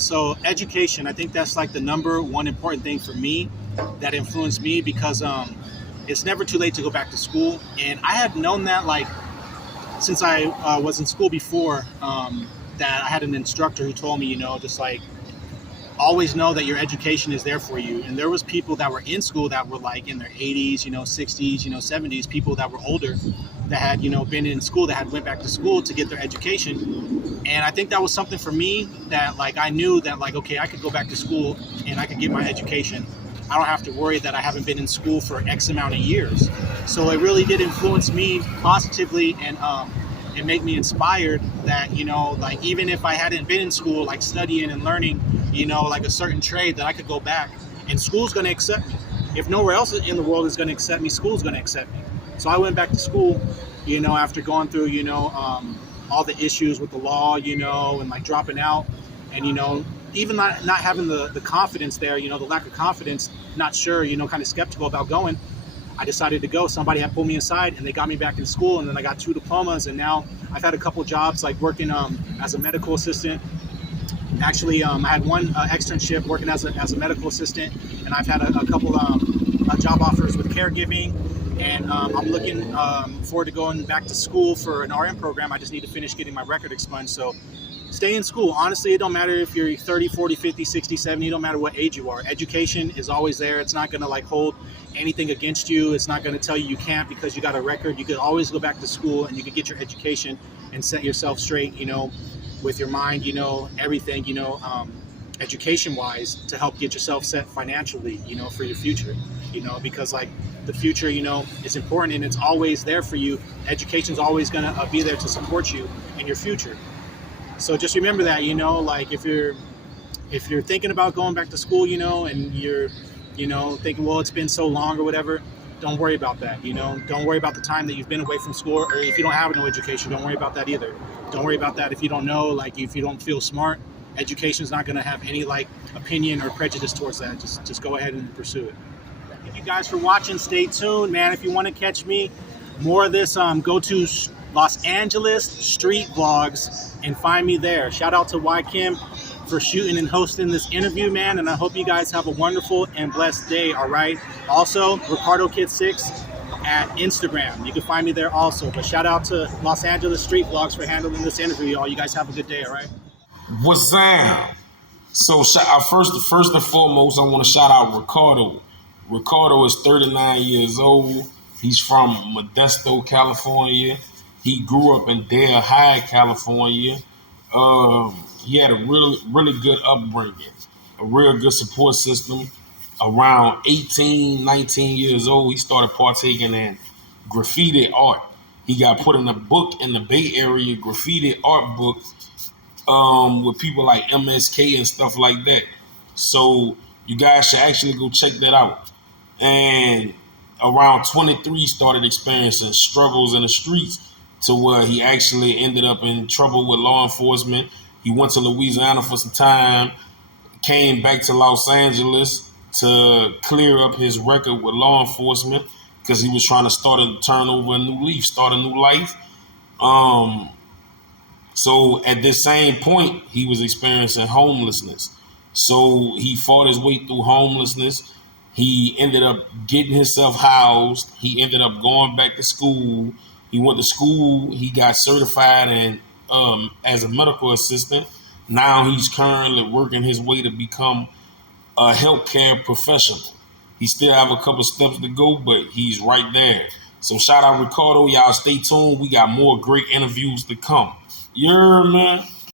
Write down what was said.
So education, I think that's like the number one important thing for me that influenced me because it's never too late to go back to school. And I had known that like since I was in school before, that I had an instructor who told me, just like always know that your education is there for you. And there was people that were in school that were like in their 80s, 60s, 70s, people that were older that had, been in school that had went back to school to get their education. And I think that was something for me that like I knew that like, okay, I could go back to school and I could get my education. I don't have to worry that I haven't been in school for X amount of years. So it really did influence me positively and it made me inspired that, like even if I hadn't been in school, like studying and learning, like a certain trade that I could go back and school's going to accept me. If nowhere else in the world is going to accept me, school's going to accept me. So I went back to school, after going through, all the issues with the law, and like dropping out and, even not having the confidence there, the lack of confidence, not sure, kind of skeptical about going. I decided to go. Somebody had pulled me aside and they got me back in school. And then I got 2 diplomas. And now I've had a couple jobs like working as a medical assistant. Actually, I had one externship working as a medical assistant. And I've had a couple job offers with caregiving. And I'm looking forward to going back to school for an RN program. I just need to finish getting my record expunged. So stay in school. Honestly, it don't matter if you're 30, 40, 50, 60, 70. It don't matter what age you are. Education is always there. It's not going to like hold anything against you. It's not going to tell you can't because you got a record. You could always go back to school and you could get your education and set yourself straight, with your mind, everything, education-wise to help get yourself set financially, for your future, because like the future, is important and it's always there for you. Education's always going to be there to support you in your future. So just remember that, like if you're thinking about going back to school, and you're, thinking, well, it's been so long or whatever, don't worry about that. Don't worry about the time that you've been away from school, or if you don't have no education, don't worry about that either. Don't worry about that if you don't know, like if you don't feel smart. Education is not going to have any like opinion or prejudice towards that. Just go ahead and pursue it. Thank you guys for watching. Stay tuned, man. If you want to catch me, more of this, go to Los Angeles street vlogs and find me there. Shout out to Y Kim for shooting and hosting this interview, man. And I hope you guys have a wonderful and blessed day. All right. Also, Ricardo Kid 6 at Instagram. You can find me there also. But shout out to Los Angeles street vlogs for handling this interview, y'all. You guys have a good day. All right. What's up? So first and foremost, I want to shout out Ricardo. Ricardo is 39 years old. He's from Modesto, California. He grew up in Dale High, California. He had a really good upbringing, a real good support system. Around 18, 19 years old, he started partaking in graffiti art. He got put in a book in the Bay Area, graffiti art book, with people like MSK and stuff like that. So you guys should actually go check that out. And around 23, started experiencing struggles in the streets to where he actually ended up in trouble with law enforcement. He went to Louisiana for some time, came back to Los Angeles to clear up his record with law enforcement because he was trying to turn over a new leaf, start a new life. So at this same point, he was experiencing homelessness. So he fought his way through homelessness. He ended up getting himself housed. He ended up going back to school. He went to school. He got certified as a medical assistant. Now he's currently working his way to become a healthcare professional. He still have a couple steps to go, but he's right there. So shout out Ricardo. Y'all stay tuned. We got more great interviews to come. Yeah, man.